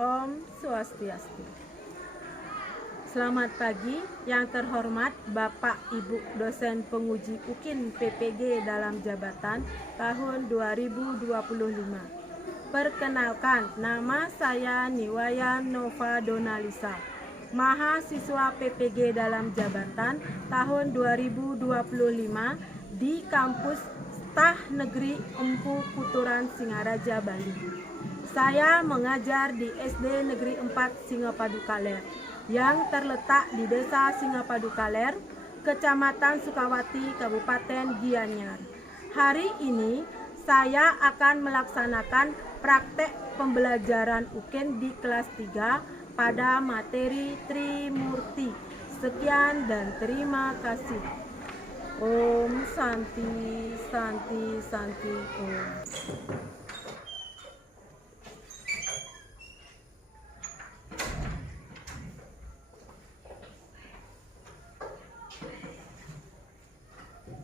Om Swastiastu. Selamat pagi yang terhormat Bapak Ibu dosen penguji UKIN PPG dalam jabatan tahun 2025. Perkenalkan, nama saya Niwayan Nova Donalisa, mahasiswa PPG dalam jabatan tahun 2025 di kampus Stah Negeri Empu Kuturan Singaraja, Bali. Saya mengajar di SD Negeri 4 Singapadu Kaler yang terletak di Desa Singapadu Kaler, Kecamatan Sukawati, Kabupaten Gianyar. Hari ini saya akan melaksanakan praktek pembelajaran UKIN di kelas 3 pada materi Trimurti. Sekian dan terima kasih. Om Santi Santi Santi Om.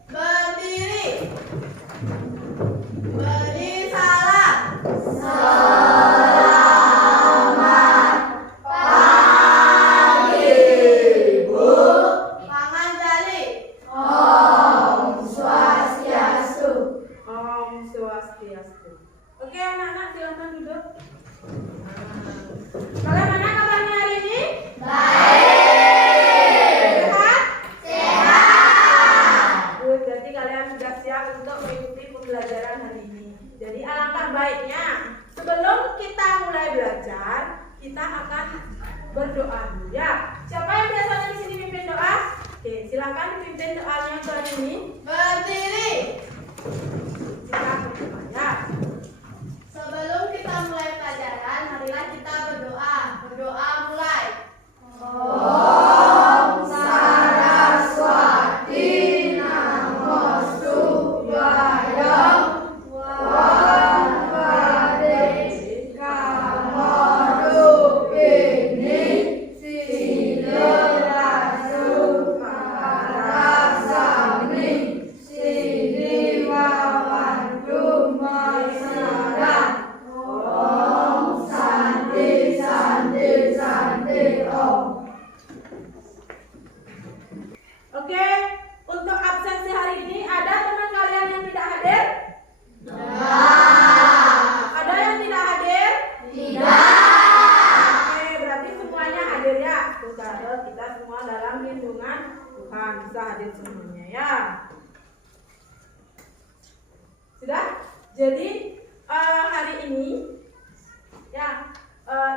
Berdiri. Beri salam. Selamat pagi, Bu. Pangan jali. Om Swastiastu. Om Swastiastu. Oke anak-anak, silakan duduk. Kalian mana kabarnya hari ini? Baik. Sehat? Good, jadi kalian sudah siap untuk mengikuti pembelajaran hari ini. Jadi alangkah baiknya sebelum kita mulai belajar, kita akan berdoa dulu ya. Siapa yang biasanya di sini pimpin doa? Oke, silakan pimpin doanya kali ini. Berdiri. Kita berdoa ya. Sebelum kita mulai pelajaran, marilah kita berdoa. Berdoa mulai. Om Saraswati Namostubhaya Wangkade Kamorupini Siddharasukharasami Siddhiwawandumasada. Om Santi Santi Santi Om. Oke, untuk absensi hari ini ada teman kalian yang tidak hadir? Ada yang tidak hadir? Oke, berarti semuanya hadir ya. Saudara, kita semua dalam lindungan Tuhan, bisa hadir semuanya ya. Sudah? Jadi hari ini ya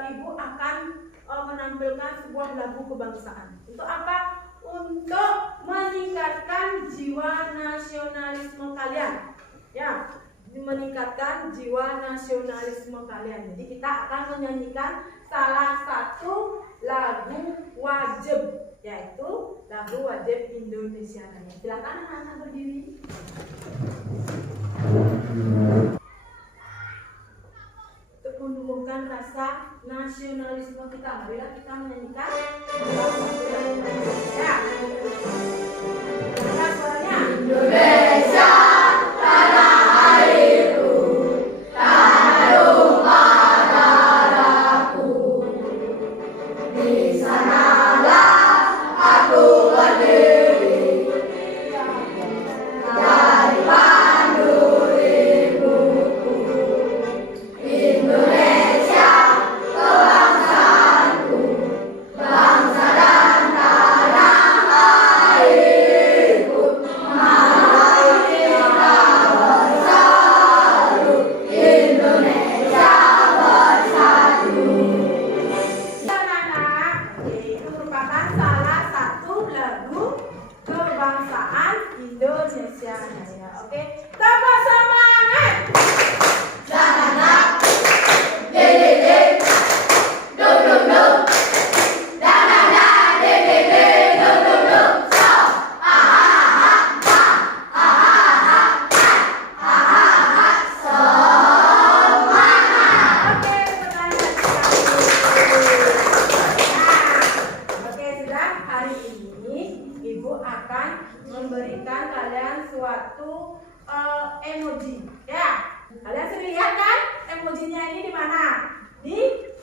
Ibu akan menampilkan sebuah lagu kebangsaan. Untuk apa? Untuk meningkatkan jiwa nasionalisme kalian. Ya, meningkatkan jiwa nasionalisme kalian. Jadi kita akan menyanyikan salah satu lagu wajib, yaitu lagu wajib Indonesia Raya. Silakan anak-anak berdiri. Untuk menumbuhkan rasa nasionalisme kita, marilah kita menyanyikan salah satu lagu Indonesia. Mana suaranya? Indonesia tanah airku, tanah tumpah darahku. Di sanalah aku berdiri, dari pandu ibuku. Indonesia kebangsaanku, bangsa dan tanah air.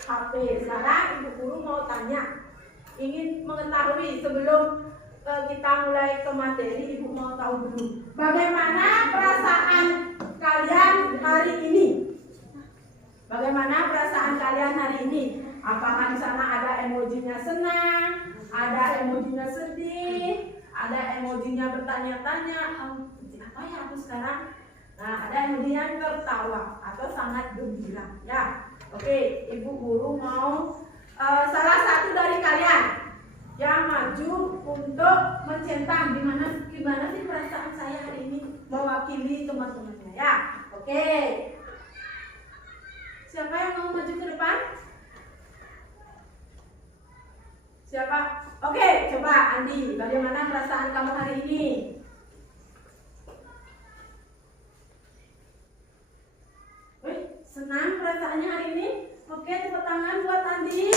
HP. Sekarang ibu guru mau tanya, ingin mengetahui sebelum kita mulai ke materi, ibu mau tahu dulu bagaimana perasaan kalian hari ini. Bagaimana perasaan kalian hari ini? Apakah di sana ada emojinya senang, ada emojinya sedih, ada emojinya bertanya-tanya, apa ya aku sekarang? Nah, ada emojinya tertawa atau sangat gembira. Ya, oke, ibu guru mau salah satu dari kalian yang maju untuk mencentang gimana sih perasaan saya hari ini mewakili teman-temannya. Ya, oke. Siapa yang mau maju ke depan? Siapa? Oke, coba Andi, bagaimana perasaan kamu hari ini? Wih, senang perasaannya hari ini? Oke, tepuk tangan buat Andi.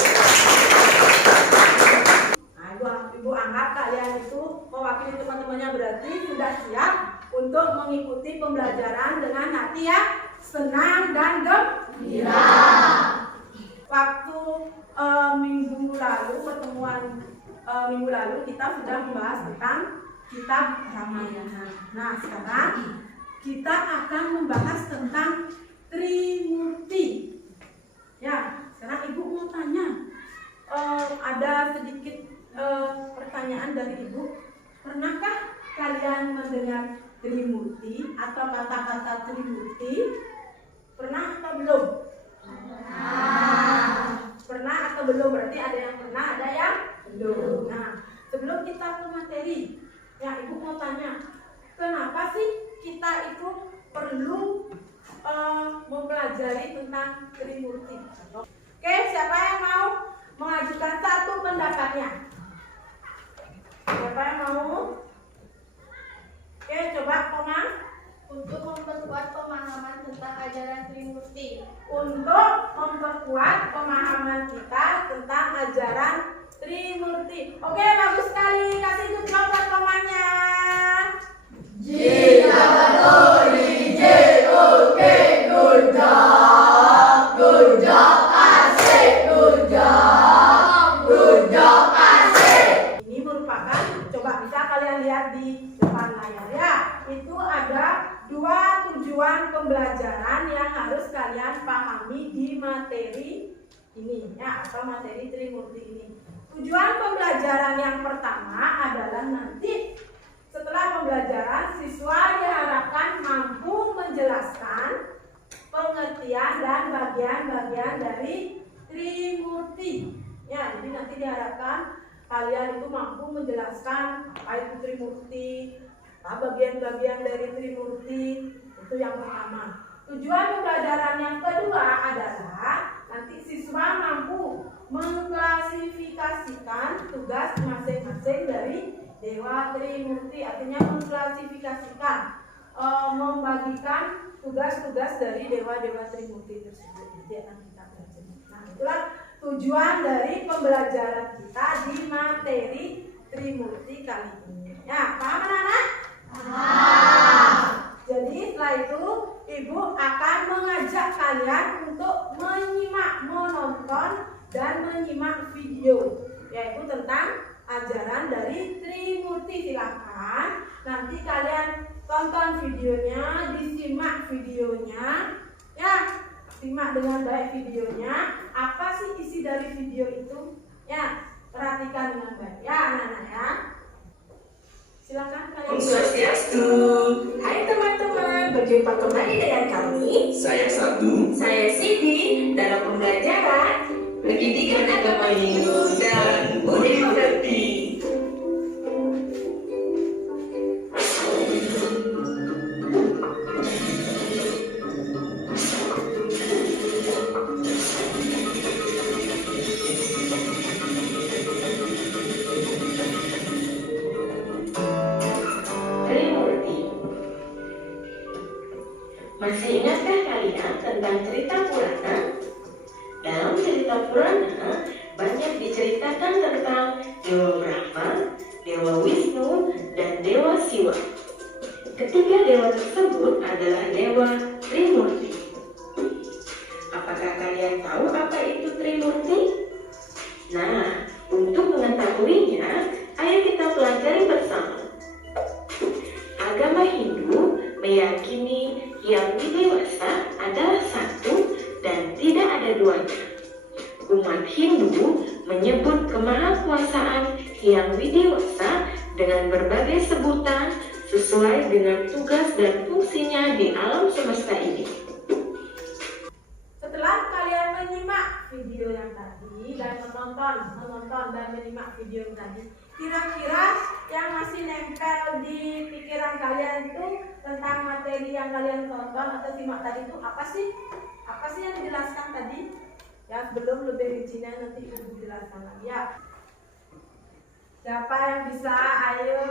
Nah, ibu anggap kalian itu mewakili teman-temannya, berarti sudah siap untuk mengikuti pembelajaran dengan hati yang senang dan gembira. Waktu minggu lalu, pertemuan minggu lalu kita sudah membahas tentang kitab Ramayana. Nah, sekarang kita akan membahas tentang Trimurti. Ya, sekarang ibu mau tanya, ada sedikit pertanyaan dari ibu. Pernahkah kalian mendengar Trimurti atau kata-kata Trimurti? Pernah atau belum? Pernah atau belum? Berarti ada yang pernah, ada yang belum. Nah, sebelum kita ke materi, ya ibu mau tanya, kenapa sih kita itu perlu mempelajari tentang Trimurti? Oke, siapa yang mau mengajukan satu pendapatnya? Siapa yang mau? Oke, coba Komang. Untuk memperkuat pemahaman tentang ajaran Trimurti. Untuk memperkuat pemahaman kita tentang ajaran Trimurti. Oke, bagus sekali. Kasih good job buat Komangnya. Jika betul oke, good job, asik, good job, asik. Ini merupakan, coba bisa kalian lihat di depan layar ya. Itu ada dua tujuan pembelajaran yang harus kalian pahami di materi ini ya, atau materi Trimurti ini. Tujuan pembelajaran yang pertama adalah nanti setelah pembelajaran siswa diharapkan mampu menjelaskan pengertian dan bagian-bagian dari Trimurti. Ya, jadi nanti diharapkan kalian itu mampu menjelaskan apa itu Trimurti, bagian-bagian dari Trimurti. Itu yang pertama. Tujuan pembelajaran yang kedua adalah nanti siswa mampu mengklasifikasikan tugas masing-masing dari Dewa Trimurti. Artinya mengklasifikasikan, membagikan tugas-tugas dari Dewa-Dewa Trimurti tersebut. Nanti akan kita pelajari. Nah, itulah tujuan dari pembelajaran kita di materi Trimurti kali ini. Ya, paham anak-anak? Jadi setelah itu ibu akan mengajak kalian untuk menonton dan menyimak video, yaitu tentang ajaran dari Trimurti. Silakan nanti kalian tonton videonya, disimak videonya, ya, simak dengan baik videonya. Apa sih isi dari video itu? Ya, perhatikan dengan baik ya anak-anak ya. Silakan kalian. Om Swastiastu. Hai teman-teman, berjumpa kembali dengan kami. Saya Satu. Saya Sidi dalam pembelajaran Pendidikan Agama Hindu dan Budi Pekerti. Masih ingatkah kalian tentang cerita Purana? Dalam cerita Purana banyak diceritakan tentang Dewa Brahma, Dewa Wisnu, dan Dewa Siwa. Ketiga dewa tersebut adalah Dewa Trimurti. Apakah kalian tahu apa itu Trimurti? keduanya. Umat Hindu menyebut kemahakuasaan Hyang Widiwasa dengan berbagai sebutan sesuai dengan tugas dan fungsinya di alam semesta ini. Setelah kalian menyimak video yang tadi dan menonton dan menyimak video yang tadi, kira-kira yang masih nempel di pikiran kalian itu tentang materi yang kalian tonton atau simak tadi itu apa sih? Apa sih yang dijelaskan tadi? Ya, sebelum lebih rincinya nanti Ibu jelaskan lagi ya. Siapa yang bisa? Ayo.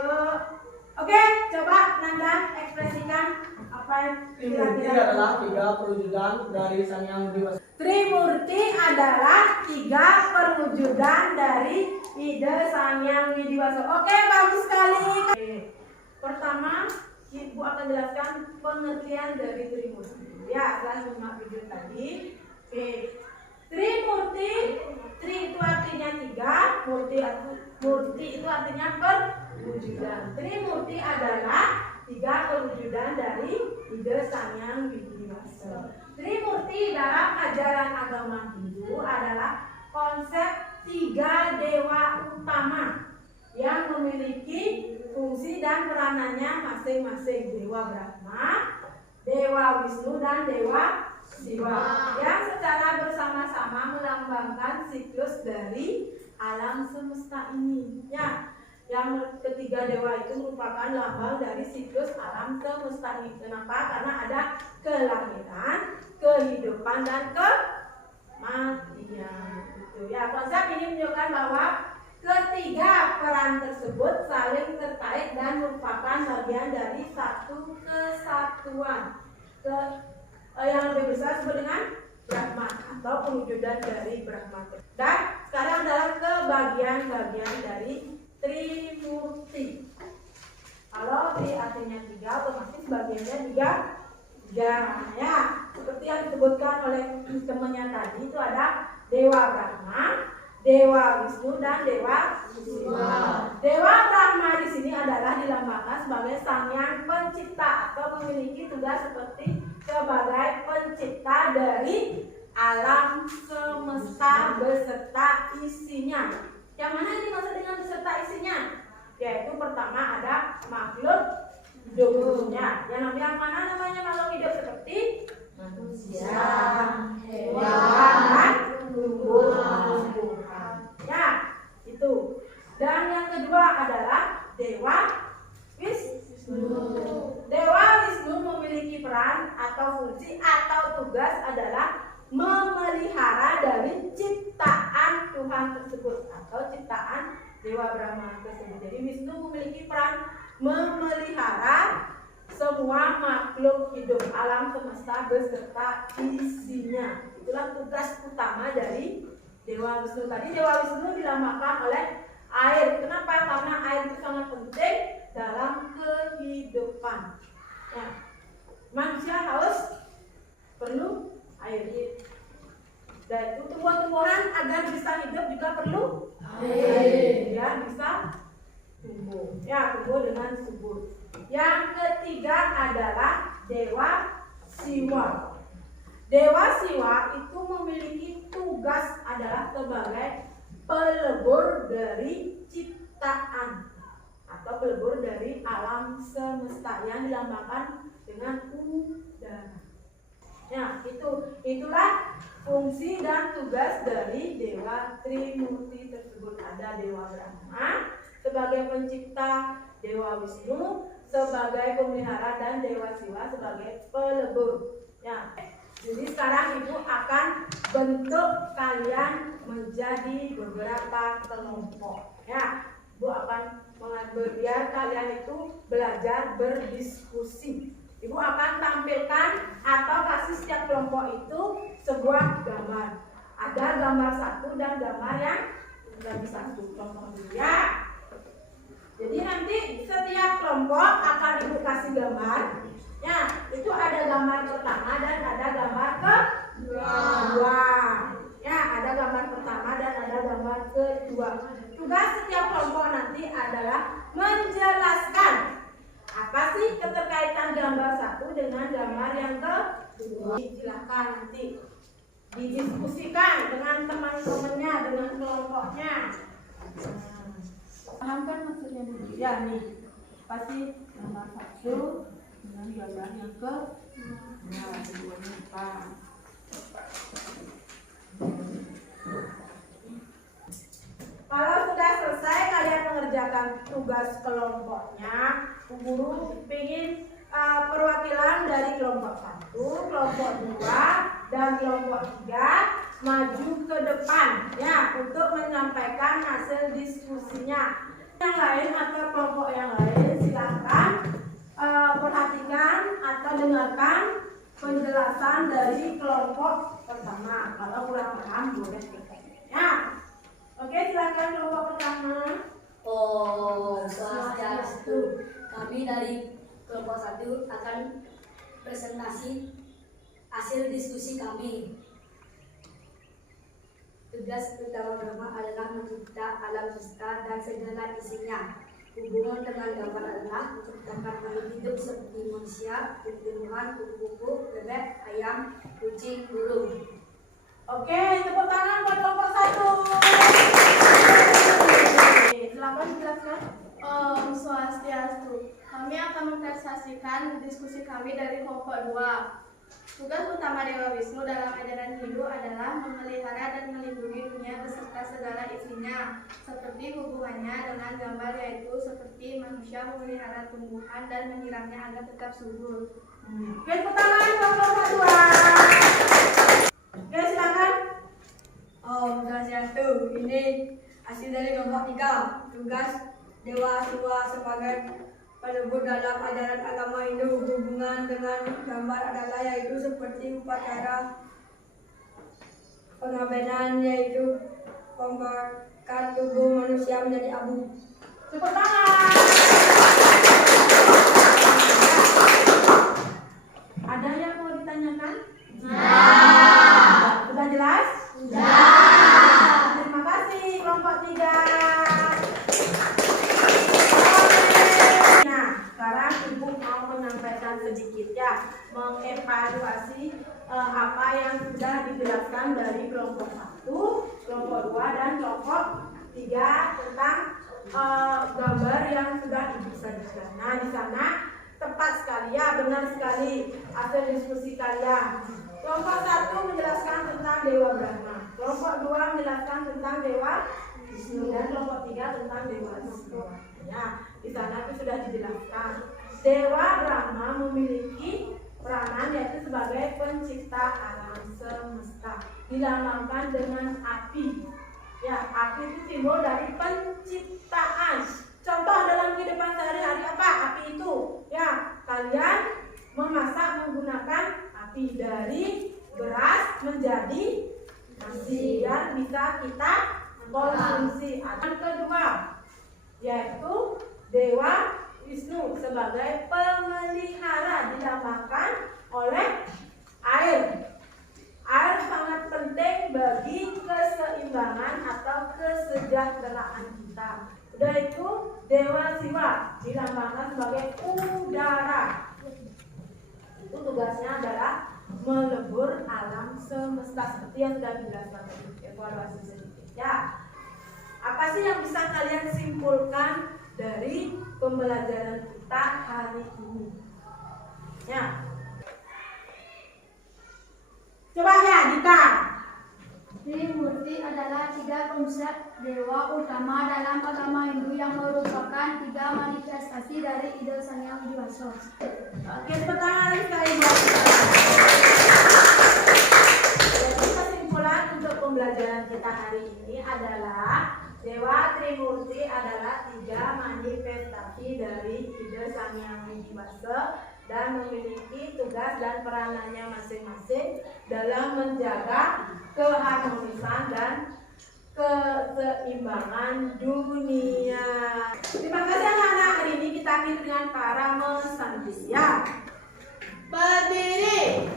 Oke, coba Nanda ekspresikan apa yang Trimurti adalah tiga perwujudan dari Sang Hyang Widiwasa. Trimurti adalah tiga perwujudan dari ide Sang Hyang Widiwasa. Oke, bagus sekali. Oke. Pertama, Ibu akan jelaskan pengertian dari Trimurti. Ya, setelah menyimak video tadi. Oke. Trimurti, tri itu artinya tiga, murti itu artinya perwujudan. Trimurti adalah tiga perwujudan dari ide Sang Hyang Widiwasa. Trimurti dalam ajaran agama Hindu adalah konsep tiga dewa utama yang memiliki fungsi dan peranannya masing-masing. Dewa Brahma, Dewa Wisnu, dan Dewa Siwa, yang secara bersama-sama melambangkan siklus dari alam semesta ini. Ya, yang ketiga dewa itu merupakan lambang dari siklus alam semesta ini. Kenapa? Karena ada kelahiran, kehidupan, dan kematian. Gitu. Ya, konsep ini menunjukkan bahwa ketiga peran tersebut saling terkait dan merupakan bagian dari satu kesatuan. Yang lebih besar disebut dengan Brahma atau perwujudan dari Brahma. Dan sekarang adalah kebagian-bagian dari Trimurti. Kalau tri artinya tiga, otomatis bagiannya tiga. Ya, seperti yang disebutkan oleh temannya tadi itu ada Dewa Brahma, Dewa Wisnu, dan Dewa Siwa. Dewa Brahma di sini adalah dilambangkan sebagai Sang Yang Pencipta atau memiliki tugas seperti sebagai pencipta dari alam semesta beserta isinya. Yang mana ini maksud dengan beserta isinya? Yaitu pertama ada makhluk hidupnya. Yang mana namanya makhluk hidup seperti manusia, hewan, dan tumbuh-tumbuhan. Ya, itu. Dan yang kedua adalah Dewa Wisnu. Dewa Wisnu memiliki peran atau fungsi atau tugas adalah memelihara dari ciptaan Tuhan tersebut atau ciptaan Dewa Brahma tersebut. Jadi Wisnu memiliki peran memelihara semua makhluk hidup alam semesta beserta isinya. Itulah tugas utama dari Dewa Wisnu. Tadi Dewa Wisnu dilambangkan oleh air. Kenapa? Karena air itu sangat penting dalam kehidupan. Ya. Manusia harus perlu air. Dan itu tumbuh-tumbuhan agar bisa hidup juga perlu air. Ya, bisa tumbuh. Ya, tumbuh dengan subur. Yang ketiga adalah Dewa Siwa. Dewa Siwa itu memiliki tugas adalah sebagai pelebur dari ciptaan atau pelebur dari alam semesta yang dilambangkan dengan udara. Ya, itulah fungsi dan tugas dari Dewa Trimurti tersebut. Ada Dewa Brahma sebagai pencipta, Dewa Wisnu sebagai pemelihara, dan Dewa Siwa sebagai pelebur. Ya. Jadi sekarang Ibu akan bentuk kalian menjadi beberapa kelompok. Ya, Ibu akan biar kalian itu belajar berdiskusi. Ibu akan tampilkan atau kasih setiap kelompok itu sebuah gambar. Ada gambar satu dan gambar yang lebih satu. Contoh dulu ya. Jadi nanti setiap kelompok akan Ibu kasih gambar. Ya, itu ada gambar pertama dan ada gambar kedua. Ya, ada gambar pertama dan ada gambar kedua. Tugas setiap kelompok nanti adalah menjelaskan apa sih keterkaitan gambar satu dengan gambar yang kedua. Silakan nanti didiskusikan dengan teman-temannya, dengan kelompoknya. Paham kan maksudnya dulu? Ya nih, pasti nomor 1 dengan gambar yang ke kedua lupa. Kalau sudah selesai kalian mengerjakan tugas kelompoknya, guru ingin perwakilan dari kelompok 1, kelompok 2, dan kelompok 3 maju ke depan ya untuk menyampaikan hasil diskusinya. Yang lain atau kelompok yang lain silakan perhatikan atau dengarkan penjelasan dari kelompok pertama. Kalau kurang paham boleh ya. Oke, silakan kelompok pertama. Om Swastiastu. Kami dari kelompok 1 akan presentasi hasil diskusi kami. Tugas utama adalah mencipta alam semesta dan segala isinya. Hubungan dengan gambar adalah menciptakan makhluk hidup seperti manusia, tumbuhan, kupu-kupu, bebek, ayam, kucing, burung. Oke, tepuk tangan buat kelompok 1. Silakan jelaskan. Om Swastiastu. Kami akan mempresentasikan diskusi kami dari kelompok 2. Tugas utama Dewa Wisnu dalam ajaran Hindu adalah memelihara dan melindungi dunia beserta segala isinya, seperti hubungannya dengan gambar, yaitu seperti manusia memelihara tumbuhan dan menyiramnya agar tetap subur. Oke, tepuk tangan buat kelompok 2. Oke, silakan. Om Swastiastu. Ini hasil dari kelompok 3. Tugas Dewa Siwa sebagai pelebur dalam ajaran agama Hindu. Hubungan dengan gambar adalah yaitu seperti upacara pengabenan, yaitu membakar tubuh manusia menjadi abu. Tepuk tangan. Ada yang mau ditanyakan? Sudah jelas? Terima kasih kelompok 3. Nah, sekarang Ibu mau menyampaikan sedikit ya, mengevaluasi apa yang sudah dijelaskan dari kelompok 1, kelompok 2, dan kelompok 3 tentang gambar yang sudah Ibu sajikan. Nah, di sana tepat sekali ya, benar sekali hasil diskusi kalian. Kelompok 1 menjelaskan tentang Dewa Brahma, kelompok 2 menjelaskan tentang Dewa Wisnu, dan kelompok 3 tentang Dewa Wisnu. Ya, di sana itu sudah dijelaskan. Dewa Brahma memiliki peranan yaitu sebagai pencipta alam semesta. Dilambangkan dengan api. Ya, api itu simbol dari penciptaan. Contoh dalam kehidupan sehari-hari apa? Api itu. Ya, kalian memasak menggunakan api, dari beras menjadi nasi yang bisa kita konsumsi. Yang kedua yaitu Dewa Wisnu sebagai pemelihara, dilambangkan oleh air. Air sangat penting bagi keseimbangan atau kesejahteraan kita. Udah itu Dewa Siwa dilambangkan sebagai udara. Itu tugasnya adalah melebur alam semesta seperti yang sudah dijelaskan tadi. Evaluasi sedikit ya. Apa sih yang bisa kalian simpulkan dari pembelajaran kita hari ini? Ya. Coba ya, Dika. Trimurti adalah 3 konsep dewa utama dalam agama Hindu yang merupakan 3 manifestasi dari ide Sang Hyang Widi Wasa. Oke, pertanyaan sekali buat. Jadi kesimpulan untuk pembelajaran kita hari ini adalah Dewa Trimurti adalah 3 manifestasi dari ide Sang Hyang Widi Wasa dan memiliki tugas dan peranannya masing-masing dalam menjaga keharmonisan dan keseimbangan dunia. Terima kasih anak-anak. Hari ini kita akhiri dengan para mesanti ya. Berdiri.